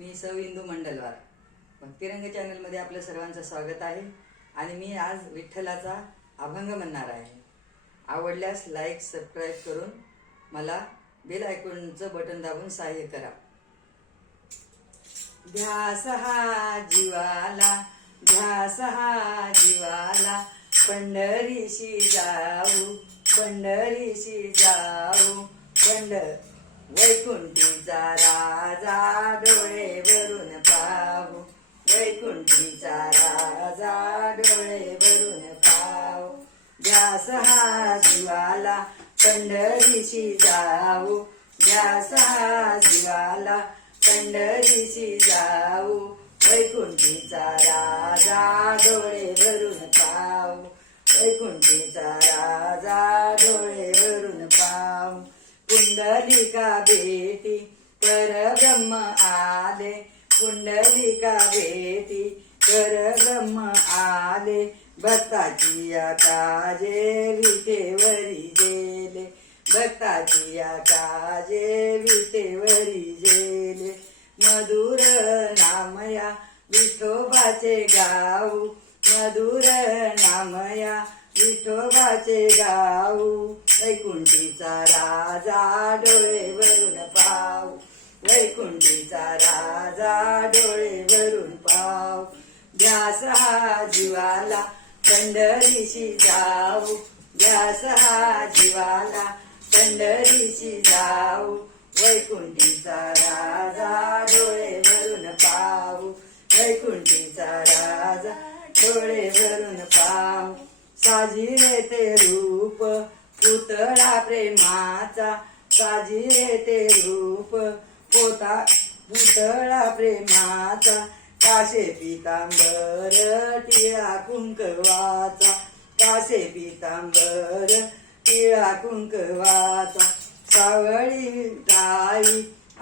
मी सौ इंदू मंडलवार भक्तिरंग चॅनलमध्ये आपलं सर्वांचं स्वागत आहे आणि मी आज विठ्ठलाचा अभंग म्हणणार आहे। आवडल्यास लाईक सबस्क्राईब करून मला बेल आयकॉनचं बटन दाबून सहाय्य करा। ध्यास हा जीवाला, ध्यास हा जीवाला, पंढरीशी जाऊ, पंढरीशी जाऊ, वैकुंठीचा राजा डोळे भरून पाहू, वैकुंठीचा राजा डोळे भरून पाहू। ध्यास हा जीवाला, पंढरीशी जाऊ, ध्यास हा जीवाला, पंढरीशी जाऊ, वैकुंठीचा राजा डोळे भरून पाहू, वैकुंठीचा राजा डोळे भरून पाहू। पुंडलिका भेटी परब्रह्म आले, पुंडलिका भेटी परब्रह्म आले, भक्ताची काजे विटेवरी गेले, भक्ताची काजे विटेवरी गेले। मधुर नामया विठोबाचे गाऊ, मधुर नामया विठोबाचे गाऊ, वैकुंठीचा राजा डोळे भरून पाहू, वैकुंठीचा राजा डोळे भरून पाहू। ध्यास हा जीवाला, पंढरीशी जाऊ, ध्यास हा जीवाला, पंढरीशी जाऊ, वैकुंठीचा राजा डोळे भरून पाहू, वैकुंठीचा राजा डोळे भरून पाहू। साजिरे ते रूप पुतळा प्रेमाचा, साजिरे ते रूप पुतळा प्रेमाचा, कासे पितांबर टिळा कुंकवाचा, कासे पितांबर टिळा कुंकवाचा। सावळी विठाई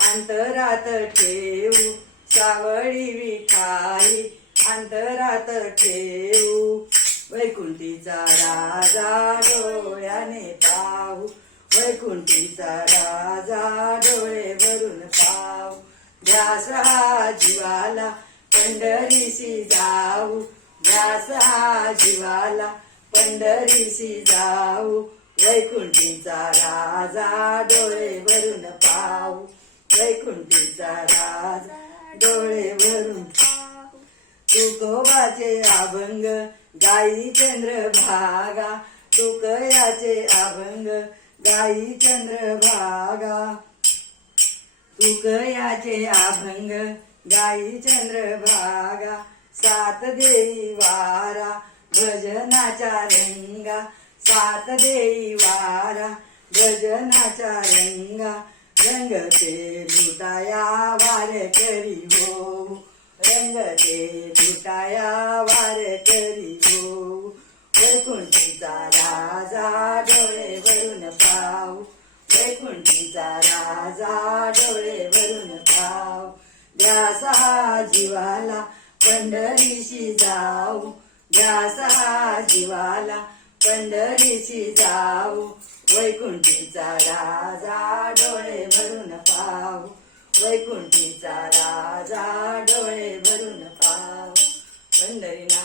अंतरात ठेवू, सावळी विठाई अंतरात ठेवू, वैकुंठीचा राजा डोळ्याने पाहू, वैकुंठीचा राजा डोळे भरून पाहू। ध्यास हा जीवाला, पंढरीशी जाऊ, ध्यास हा जीवाला, पंढरीशी जाऊ, वैकुंठीचा राजा डोळे भरून पाहू, वैकुंठीचा राजा डोळे भरून पाहू। तुकोबाचे अभंग गाई चंद्रभागा, तुकयाचे अभंग गाई चंद्रभागा, तुकयाचे अभंग गाई चंद्रभागा। सात देई वारा भजनाचा रंगा, सात देई वारा भजनाचा रंगा, रंगते लुटाया वार करी हो, रंगते लुटाया वार करी हो, वैकुंठीचा राजा डोळे भरून पाहू, वैकुंठीचा राजा डोळे भरून पाहू। ध्यास हा जीवाला, पंढरीशी जाऊ, ध्यास हा जीवाला, पंढरीशी जाऊ, वैकुंठीचा राजा डोळे भरून पाहू, वैकुंठीचा राजा डोळे भरून पाहू। पंढरीनाथ